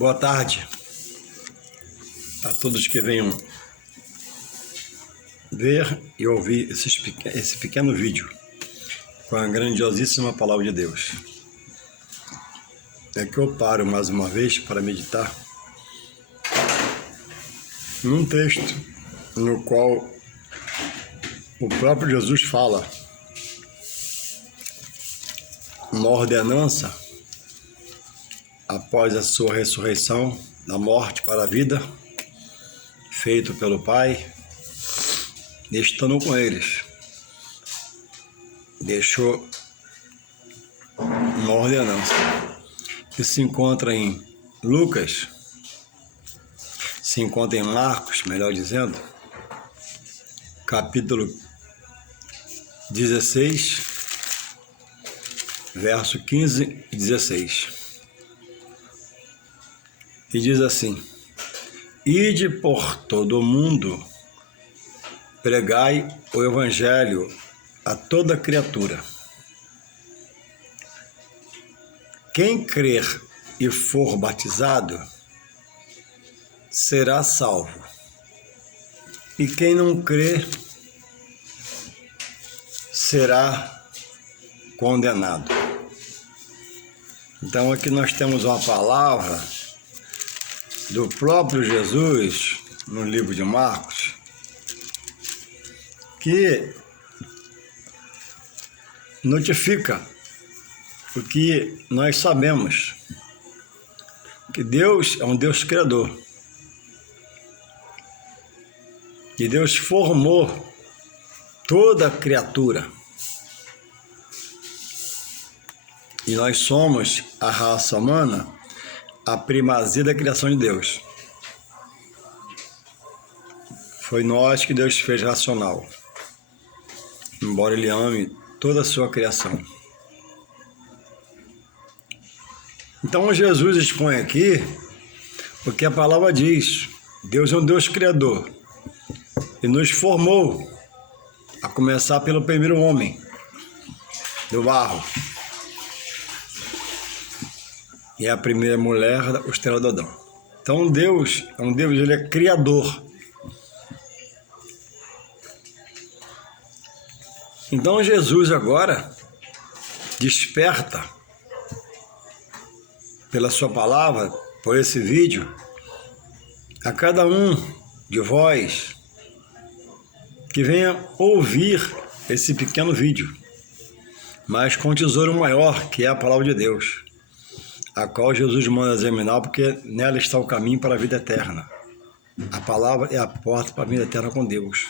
Boa tarde a todos que venham ver e ouvir esse pequeno vídeo com a grandiosíssima palavra de Deus. É que eu paro mais uma vez para meditar num texto no qual o próprio Jesus fala uma ordenança após a sua ressurreição da morte para a vida, feito pelo Pai, estando com eles. Deixou uma ordenança que se encontra em Lucas, se encontra em Marcos, melhor dizendo, capítulo 16, verso 15 e 16. E diz assim: Ide por todo o mundo, pregai o evangelho a toda criatura. Quem crer e for batizado será salvo, e quem não crer será condenado. Então aqui nós temos uma palavra do próprio Jesus no livro de Marcos, que notifica o que nós sabemos, que Deus é um Deus criador, que Deus formou toda criatura, e nós somos a raça humana, a primazia da criação de Deus. Foi nós que Deus fez racional, embora Ele ame toda a sua criação. Então Jesus expõe aqui o que a palavra diz: Deus é um Deus criador e nos formou, a começar pelo primeiro homem, do barro, e a primeira mulher, o estrela do Adão. Então Deus é um Deus, Ele é criador. Então Jesus agora desperta pela sua palavra, por esse vídeo, a cada um de vós que venha ouvir esse pequeno vídeo, mas com um tesouro maior, que é a palavra de Deus, a qual Jesus manda examinar, porque nela está o caminho para a vida eterna. A palavra é a porta para a vida eterna com Deus,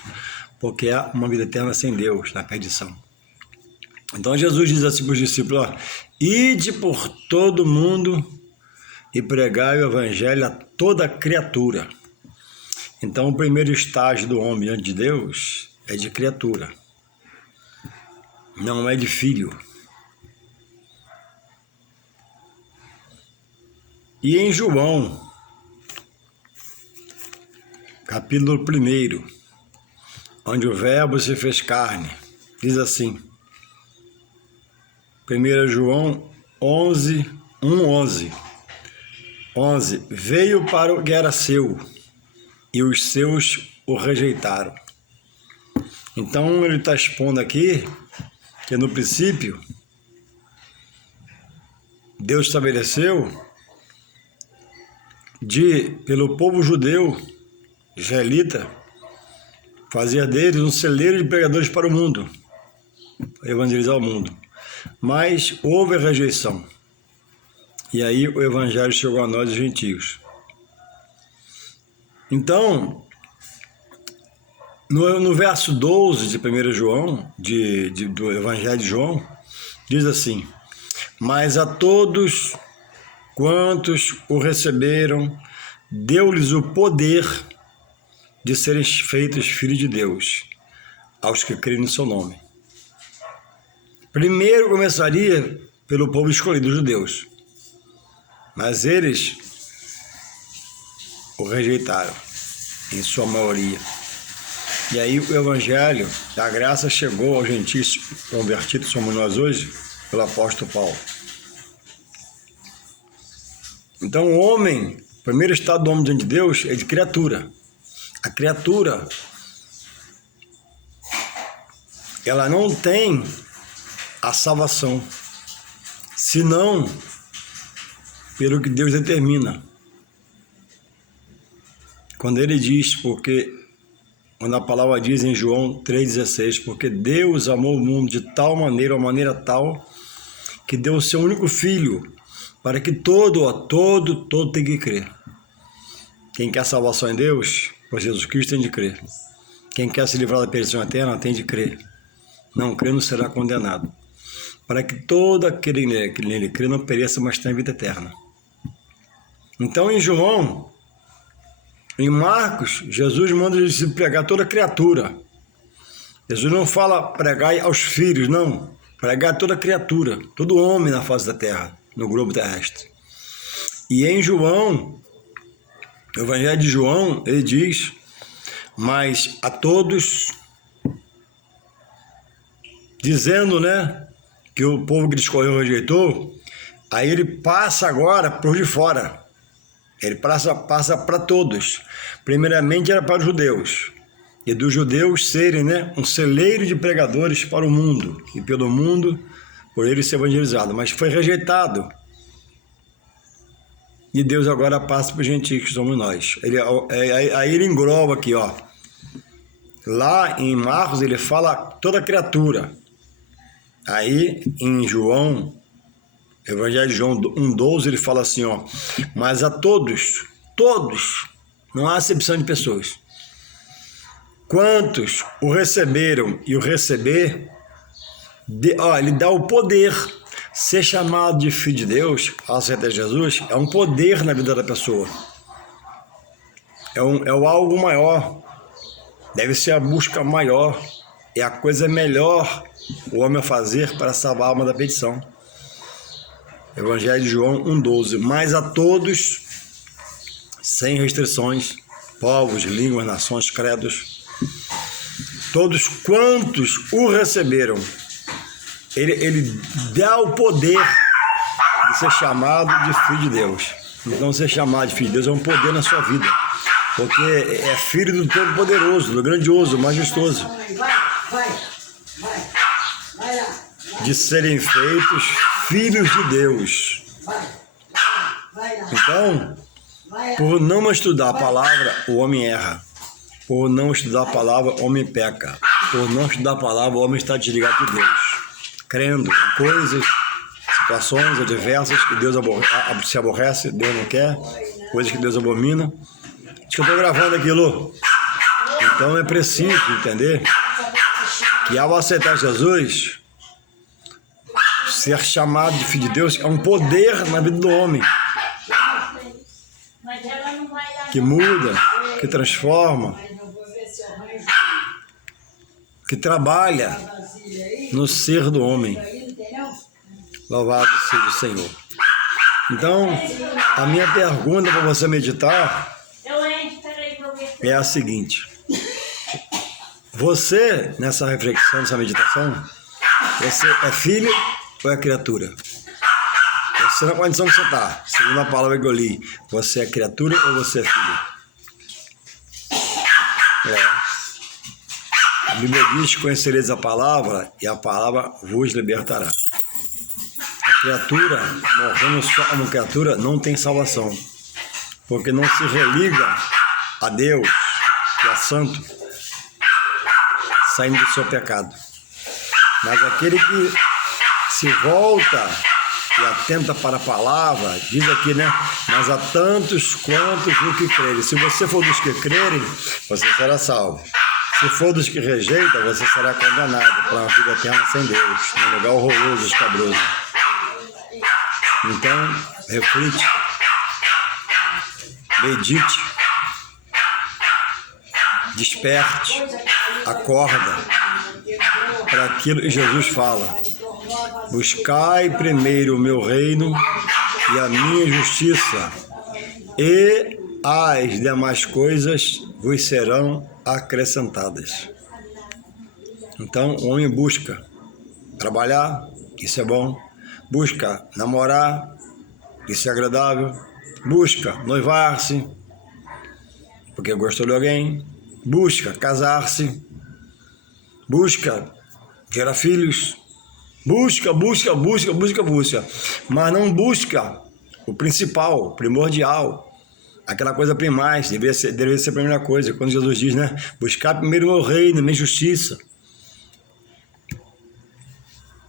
porque é uma vida eterna sem Deus, na perdição. Então Jesus diz assim para os discípulos: Ide por todo mundo e pregai o evangelho a toda criatura. Então o primeiro estágio do homem diante de Deus é de criatura, não é de filho. E em João, capítulo 1, onde o verbo se fez carne, diz assim, 1 João 11, 11, veio para o que era seu, e os seus o rejeitaram. Então ele está expondo aqui que no princípio Deus estabeleceu pelo povo judeu, israelita, fazer deles um celeiro de pregadores para o mundo, para evangelizar o mundo. Mas houve a rejeição. E aí o evangelho chegou a nós, os gentios. Então, no verso 12 de 1 João, do evangelho de João, diz assim: Mas a todos quantos o receberam, deu-lhes o poder de serem feitos filhos de Deus, aos que creem no seu nome. Primeiro começaria pelo povo escolhido, os judeus, mas eles o rejeitaram, em sua maioria. E aí o evangelho da graça chegou aos gentios convertidos, somos nós hoje, pelo apóstolo Paulo. Então o homem, o primeiro estado do homem diante de Deus é de criatura. A criatura, ela não tem a salvação, senão pelo que Deus determina. Quando ele diz, quando a palavra diz em João 3,16, porque Deus amou o mundo de tal maneira, uma maneira tal, que deu o seu único filho, para que todo tem que crer. Quem quer salvação em Deus, por Jesus Cristo, tem de crer. Quem quer se livrar da perdição eterna, tem de crer. Não crer não será condenado. Para que todo aquele que nele crê não pereça, mas tenha vida eterna. Então, em Marcos, Jesus manda os discípulos pregar toda criatura. Jesus não fala pregar aos filhos, não. Pregar toda criatura, todo homem na face da terra, no globo terrestre. E em João, no Evangelho de João, ele diz, mas a todos, dizendo, né, que o povo que ele escolheu rejeitou, aí ele passa agora para os de fora. Ele passa para todos. Primeiramente era para os judeus. E dos judeus serem, né, um celeiro de pregadores para o mundo. E pelo mundo, por ele ser evangelizado. Mas foi rejeitado. E Deus agora passa para os gentios, que somos nós. Aí ele engloba aqui, ó. Lá em Marcos ele fala toda criatura. Aí em João, Evangelho de João 1,12, ele fala assim, ó, mas a todos, não há acepção de pessoas. Quantos o receberam e o receber, ele dá o poder. Ser chamado de filho de Deus, aceitar Jesus, é um poder na vida da pessoa. É algo maior. Deve ser a busca maior. É a coisa melhor o homem a fazer para salvar a alma da perdição. Evangelho de João 1,12. Mas a todos, sem restrições, povos, línguas, nações, credos, todos quantos o receberam, ele dá o poder de ser chamado de filho de Deus. Então, ser chamado de filho de Deus é um poder na sua vida, porque é filho do Todo-Poderoso, do Grandioso, Majestoso, de serem feitos filhos de Deus. Então, por não estudar a palavra, o homem erra. Por não estudar a palavra, o homem peca. Por não estudar a palavra, o homem está desligado de Deus, crendo em coisas, situações adversas que Deus se aborrece, Deus não quer, coisas que Deus abomina. Acho que eu estou gravando aquilo. Então é preciso entender que ao aceitar Jesus, ser chamado de filho de Deus é um poder na vida do homem, que muda, que transforma, que trabalha no ser do homem. Louvado seja o Senhor. Então, a minha pergunta para você meditar é a seguinte: você, nessa reflexão, nessa meditação, você é filho ou é criatura? Você na condição que você está, segundo a palavra que eu li, você é criatura ou você é filho? A Bíblia diz que conhecereis a palavra e a palavra vos libertará. A criatura, morrendo só como criatura, não tem salvação, porque não se religa a Deus, que é santo, saindo do seu pecado. Mas aquele que se volta e atenta para a palavra, diz aqui, né? Mas há tantos quantos o que crerem. Se você for dos que crerem, você será salvo. Se for dos que rejeitam, você será condenado para uma vida eterna sem Deus, num lugar horroroso, escabroso. Então, reflite, medite, desperte, acorda para aquilo que Jesus fala. Buscai primeiro o meu reino e a minha justiça, e as demais coisas vos serão acrescentadas. Então, o homem busca trabalhar, isso é bom. Busca namorar, isso é agradável. busca noivar-se, porque gostou de alguém, busca casar-se, busca gerar filhos, busca, mas não busca o principal, o primordial, aquela coisa primais, deveria ser a primeira coisa, quando Jesus diz, né, buscar primeiro o meu reino, minha justiça,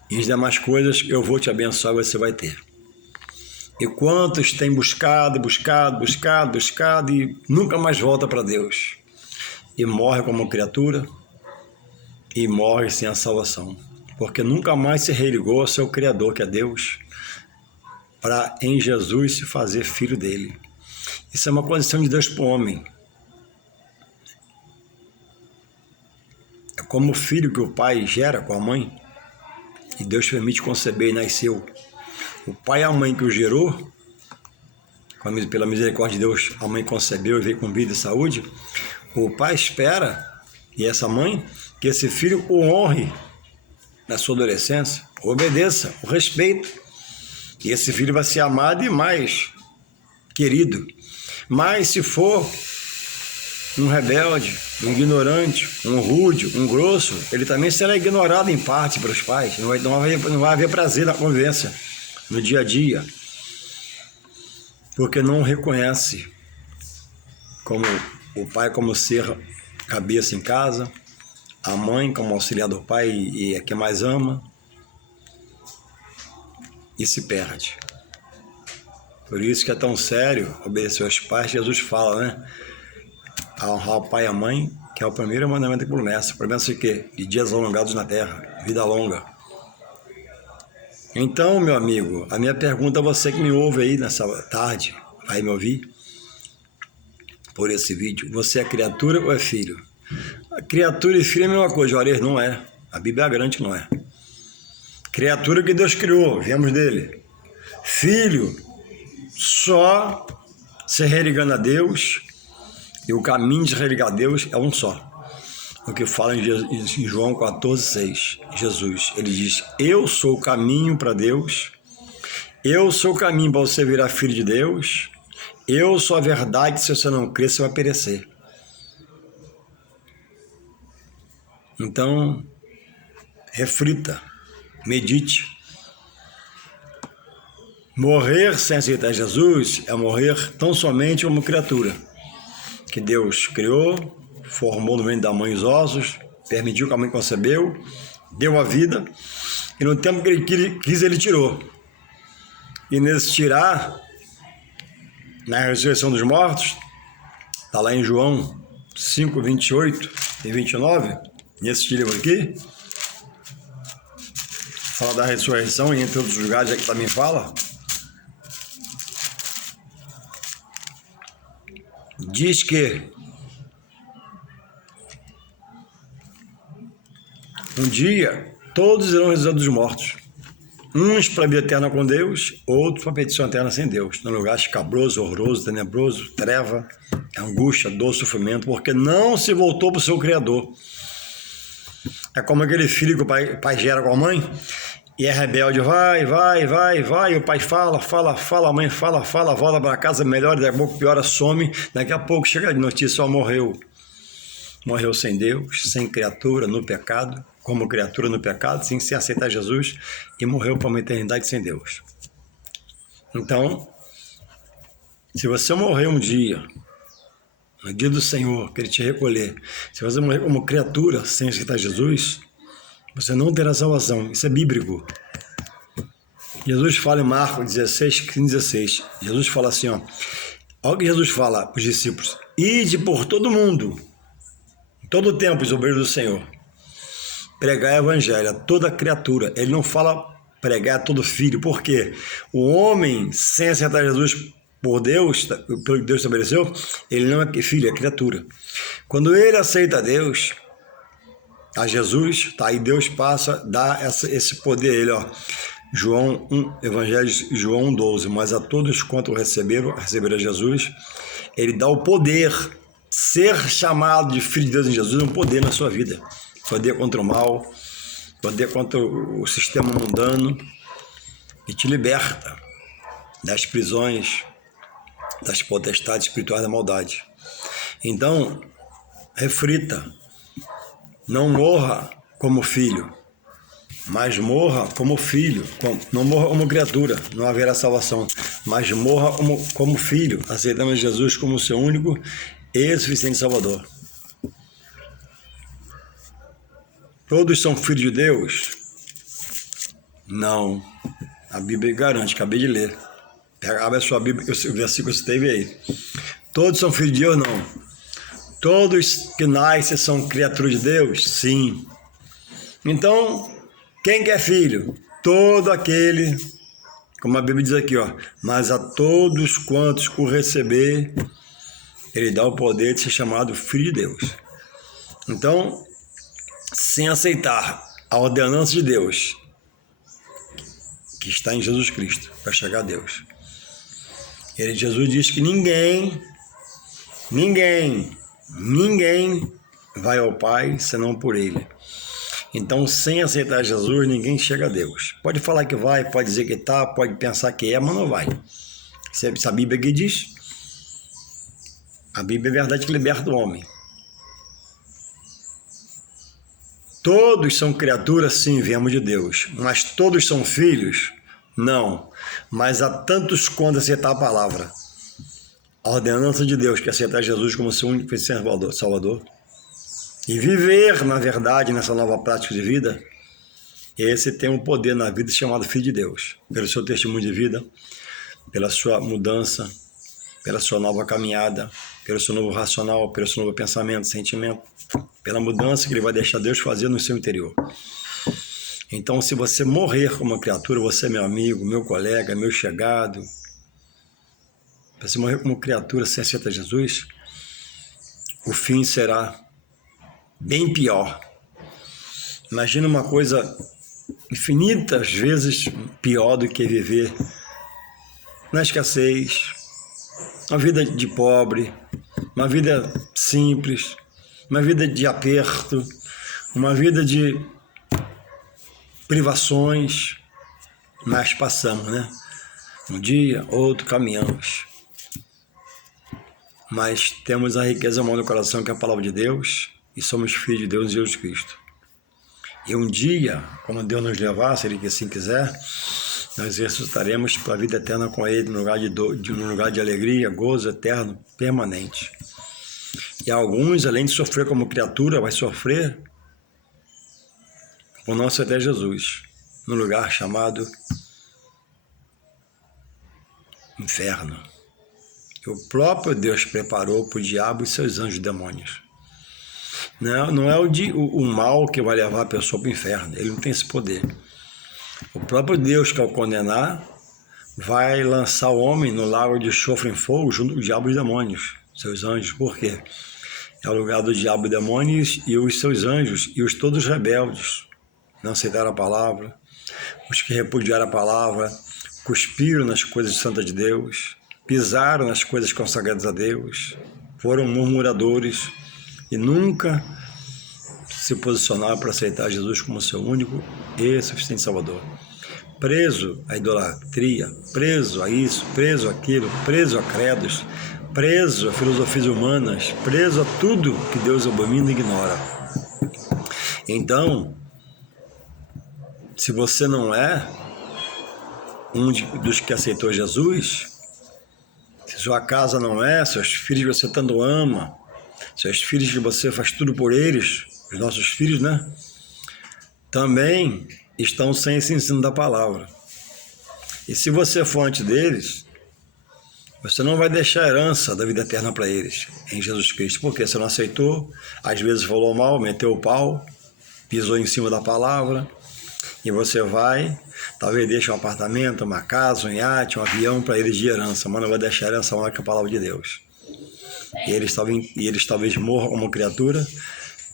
e as demais coisas eu vou te abençoar, você vai ter. E quantos têm buscado e nunca mais volta para Deus, e morre como criatura, e morre sem a salvação, porque nunca mais se religou ao seu Criador, que é Deus, para em Jesus se fazer filho dele. Isso é uma condição de Deus para o homem. É como o filho que o pai gera com a mãe, e Deus permite conceber e nasceu. O pai e a mãe que o gerou, pela misericórdia de Deus, a mãe concebeu e veio com vida e saúde, o pai espera, e essa mãe, que esse filho o honre na sua adolescência, o obedeça, o respeito. E esse filho vai ser amado e mais querido. Mas se for um rebelde, um ignorante, um rude, um grosso, ele também será ignorado em parte pelos pais. Não vai haver prazer na convivência, no dia a dia, porque não reconhece como o pai como ser cabeça em casa, a mãe como auxiliar do pai e é quem mais ama, e se perde. Por isso que é tão sério obedecer aos pais. Jesus fala, né? A honrar o pai e a mãe, que é o primeiro mandamento que promessa. Promessa de quê? De dias alongados na terra, vida longa. Então, meu amigo, a minha pergunta a você que me ouve aí nessa tarde, vai me ouvir por esse vídeo: você é criatura ou é filho? A criatura e filho é a mesma coisa, Juarez, não é. A Bíblia garante que não é. Criatura que Deus criou, viemos dele. Filho, só se religando a Deus, e o caminho de se religar a Deus é um só. O que fala em João 14,6, Jesus, ele diz: eu sou o caminho para Deus, eu sou o caminho para você virar filho de Deus, eu sou a verdade, se você não crer, você vai perecer. Então, reflita, medite. Morrer sem aceitar Jesus é morrer tão somente como criatura, que Deus criou, formou no ventre da mãe os ossos, permitiu que a mãe concebeu, deu a vida, e no tempo que ele quis, ele tirou. E nesse tirar, na ressurreição dos mortos, está lá em João 5, 28 e 29, nesse livro aqui, fala da ressurreição, e entre outros lugares aqui também fala, diz que um dia todos irão ressuscitar dos mortos, uns para a vida eterna com Deus, outros para a petição eterna sem Deus, num lugar escabroso, horroroso, tenebroso, treva, angústia, dor, sofrimento, porque não se voltou para o seu Criador. É como aquele filho que o pai gera com a mãe, e é rebelde, vai, e o pai fala, a mãe fala, volta para casa, melhora, daqui a pouco piora, some, daqui a pouco chega de notícia, morreu sem Deus, sem criatura, no pecado, como criatura no pecado, sem se aceitar Jesus, e morreu para uma eternidade sem Deus. Então, se você morrer um dia, no dia do Senhor, que Ele te recolher, se você morrer como criatura sem aceitar Jesus, você não terá salvação. Isso é bíblico. Jesus fala em Marcos 16, 15, 16. Jesus fala assim, ó. Olha o que Jesus fala para os discípulos: ide por todo mundo, em todo o tempo, os obreiros do Senhor, pregar o evangelho a toda criatura. Ele não fala pregar a todo filho, porque o homem sem aceitar Jesus por Deus, pelo que Deus estabeleceu, ele não é filho, é criatura. Quando ele aceita Deus, a Jesus, tá aí, Deus passa, dá esse poder a ele, ó. João 1, Evangelho de João 1,12, mas a todos quanto receberam a Jesus, ele dá o poder, ser chamado de filho de Deus em Jesus, um poder na sua vida, poder contra o mal, poder contra o sistema mundano, e te liberta das prisões, das potestades espirituais da maldade. Então, reflita, não morra como filho, mas morra como filho, não morra como criatura, não haverá salvação, mas morra como filho, aceitando Jesus como seu único e suficiente Salvador. Todos são filhos de Deus? Não. A Bíblia garante, acabei de ler. Abre a sua Bíblia, o versículo que você teve aí. Todos são filhos de Deus? Não. Todos que nascem são criaturas de Deus? Sim. Então, quem que é filho? Todo aquele, como a Bíblia diz aqui, ó, mas a todos quantos o receber, ele dá o poder de ser chamado filho de Deus. Então, sem aceitar a ordenança de Deus, que está em Jesus Cristo, para chegar a Deus. Jesus diz que ninguém vai ao Pai senão por Ele. Então, sem aceitar Jesus, ninguém chega a Deus. Pode falar que vai, pode dizer que está, pode pensar que é, mas não vai. Se a Bíblia aqui diz, a Bíblia é verdade que liberta o homem. Todos são criaturas, sim, viemos de Deus. Mas todos são filhos? Não. Mas há tantos quanto aceitar a palavra. A ordenança de Deus, que é aceitar Jesus como seu único Salvador. E viver, na verdade, nessa nova prática de vida, esse tem um poder na vida chamado Filho de Deus. Pelo seu testemunho de vida, pela sua mudança, pela sua nova caminhada, pelo seu novo racional, pelo seu novo pensamento, sentimento, pela mudança que ele vai deixar Deus fazer no seu interior. Então, se você morrer como uma criatura, você é meu amigo, meu colega, meu chegado, se você morrer como criatura sem aceitar Jesus, o fim será bem pior. Imagina uma coisa infinitas vezes pior do que viver na escassez, uma vida de pobre, uma vida simples, uma vida de aperto, uma vida de privações, mas passamos, né? Um dia, outro, caminhamos. Mas temos a riqueza maior no coração, que é a palavra de Deus, e somos filhos de Deus em Jesus Cristo. E um dia, quando Deus nos levar, se Ele assim quiser, nós ressuscitaremos para a vida eterna com Ele, num lugar de alegria, gozo eterno, permanente. E alguns, além de sofrer como criatura, vai sofrer o nosso até Jesus, num lugar chamado inferno. Que o próprio Deus preparou para o diabo e seus anjos demônios. Não é o mal que vai levar a pessoa para o inferno, ele não tem esse poder. O próprio Deus, que ao condenar, vai lançar o homem no lago de enxofre e fogo junto com o diabo e os demônios, seus anjos. Por quê? É o lugar do diabo e demônios e os seus anjos e os todos rebeldes. Não aceitaram a palavra, os que repudiaram a palavra, cuspiram nas coisas santas de Deus, pisaram nas coisas consagradas a Deus, foram murmuradores e nunca se posicionaram para aceitar Jesus como seu único e suficiente Salvador. Preso à idolatria, preso a isso, preso àquilo, preso a credos, preso a filosofias humanas, preso a tudo que Deus abomina e ignora. Então, se você não é dos que aceitou Jesus, se sua casa não é, seus filhos que você tanto ama, seus filhos que você faz tudo por eles, os nossos filhos, né? Também estão sem esse ensino da palavra. E se você for antes deles, você não vai deixar a herança da vida eterna para eles, em Jesus Cristo. Porque você não aceitou, às vezes falou mal, meteu o pau, pisou em cima da palavra, e você vai, talvez deixe um apartamento, uma casa, um iate, um avião para eles de herança, mas não vai deixar a herança maior que a palavra de Deus. E eles talvez morram como criatura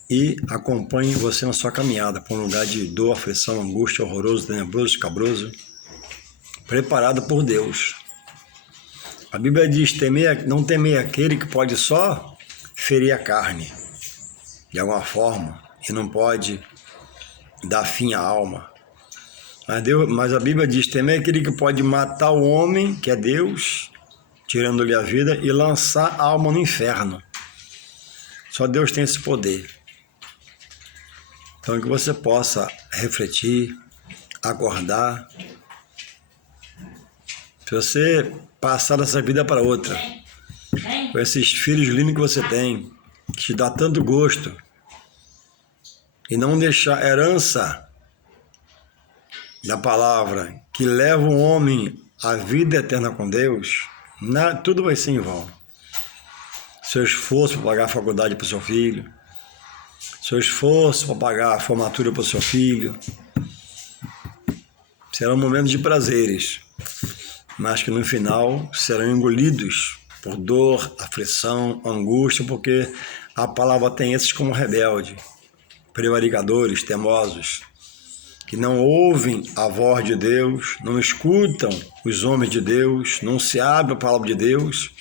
e acompanhem você na sua caminhada para um lugar de dor, aflição, angústia, horroroso, tenebroso, escabroso, preparado por Deus. A Bíblia diz, não temei aquele que pode só ferir a carne, de alguma forma, e não pode dar fim à alma. Mas a Bíblia diz, temei aquele que pode matar o homem, que é Deus, tirando-lhe a vida e lançar a alma no inferno. Só Deus tem esse poder. Então que você possa refletir, acordar. Se você passar dessa vida para outra, com esses filhos lindos que você tem, que te dá tanto gosto, e não deixar herança da palavra que leva o homem à vida eterna com Deus, tudo vai ser em vão. Seu esforço para pagar a faculdade para o seu filho, seu esforço para pagar a formatura para o seu filho, serão momentos de prazeres, mas que no final serão engolidos por dor, aflição, angústia, porque a palavra tem esses como rebelde, prevaricadores, teimosos, que não ouvem a voz de Deus, não escutam os homens de Deus, não se abrem a palavra de Deus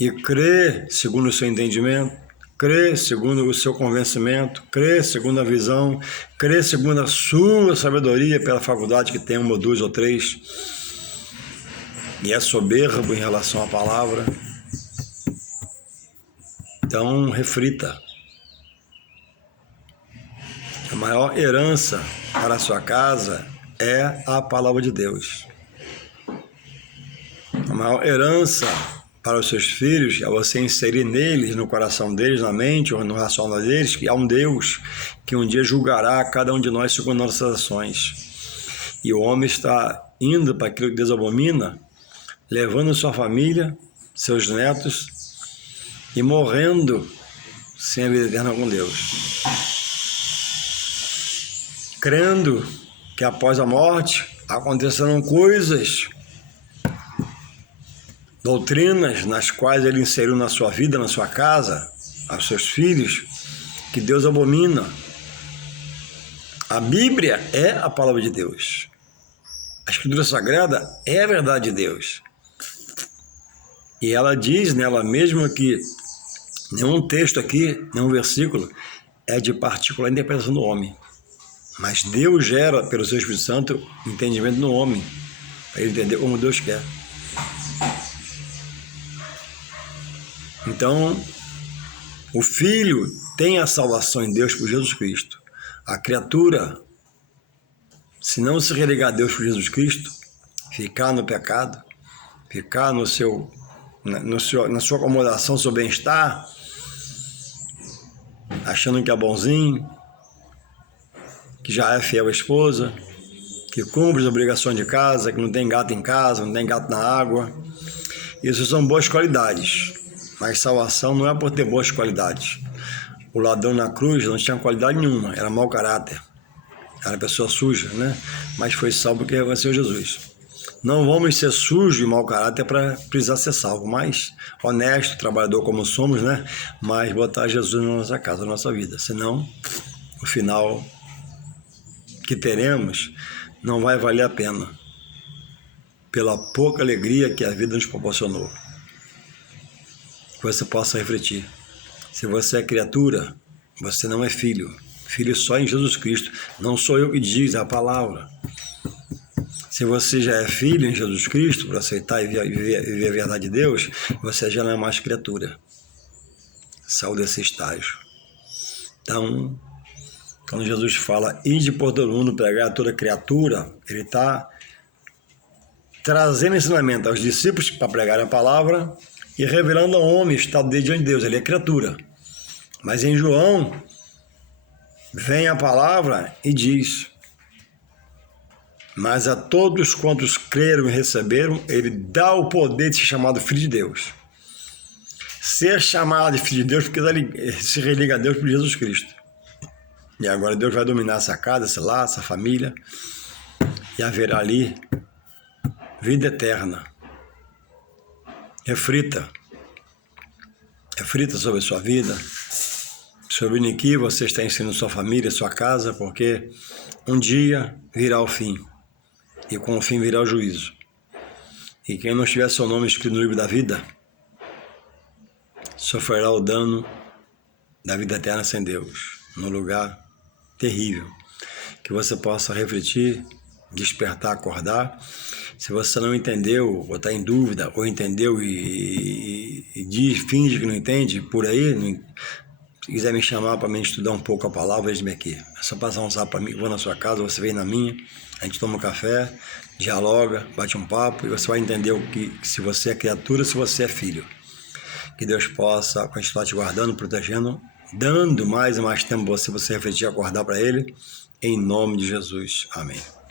e crê segundo o seu entendimento, crê segundo o seu convencimento, crê segundo a visão, crê segundo a sua sabedoria pela faculdade que tem 1 ou 2 ou 3 e é soberbo em relação à palavra. Então, reflita. A maior herança para a sua casa é a palavra de Deus. A maior herança para os seus filhos é você inserir neles, no coração deles, na mente ou no racional deles, que há um Deus que um dia julgará cada um de nós segundo nossas ações. E o homem está indo para aquilo que Deus abomina, levando sua família, seus netos e morrendo sem a vida eterna com Deus. Crendo que após a morte acontecerão coisas, doutrinas nas quais ele inseriu na sua vida, na sua casa, aos seus filhos, que Deus abomina. A Bíblia é a palavra de Deus. A Escritura Sagrada é a verdade de Deus. E ela diz nela mesma que nenhum texto aqui, nenhum versículo, é de particular interpretação do homem. Mas Deus gera, pelo seu Espírito Santo, entendimento no homem, para ele entender como Deus quer. Então, o Filho tem a salvação em Deus por Jesus Cristo. A criatura, se não se religar a Deus por Jesus Cristo, ficar no pecado, ficar na sua acomodação, seu bem-estar, achando que é bonzinho, que já é fiel à esposa, que cumpre as obrigações de casa, que não tem gato em casa, não tem gato na água. Isso são boas qualidades, mas salvação não é por ter boas qualidades. O ladrão na cruz não tinha qualidade nenhuma, era mau caráter, era pessoa suja, né? Mas foi salvo porque reconheceu Jesus. Não vamos ser sujos e mau caráter para precisar ser salvo, mas honesto, trabalhador como somos, né? Mas botar Jesus na nossa casa, na nossa vida. Senão, o final que teremos não vai valer a pena, pela pouca alegria que a vida nos proporcionou. Que você possa refletir. Se você é criatura, você não é filho. Filho só em Jesus Cristo. Não sou eu que diz, é a palavra. Se você já é filho em Jesus Cristo, por aceitar e viver a verdade de Deus, você já não é mais criatura. Saiu desse estágio. Então, quando Jesus fala, ide por todo mundo, pregar a toda criatura, ele está trazendo ensinamento aos discípulos para pregar a palavra e revelando ao homem o estado dele diante de Deus. Ele é criatura. Mas em João, vem a palavra e diz, mas a todos quantos creram e receberam, ele dá o poder de ser chamado filho de Deus. Ser chamado de filho de Deus porque ele se religa a Deus por Jesus Cristo. E agora Deus vai dominar essa casa, esse lar, essa família, e haverá ali vida eterna. Reflita sobre a sua vida, sobre o que você está ensinando sua família, sua casa, porque um dia virá o fim, e com o fim virá o juízo. E quem não tiver seu nome escrito no livro da vida, sofrerá o dano da vida eterna sem Deus, num lugar terrível. Que você possa refletir, despertar, acordar. Se você não entendeu, ou está em dúvida, ou entendeu finge que não entende, por aí, se quiser me chamar para mim estudar um pouco a palavra, eis-me aqui. É só passar um zap para mim, vou na sua casa, você vem na minha, a gente toma um café, dialoga, bate um papo, e você vai entender se você é criatura, se você é filho. Que Deus possa continuar te guardando, protegendo, dando mais e mais tempo você refletir e acordar para Ele, em nome de Jesus. Amém.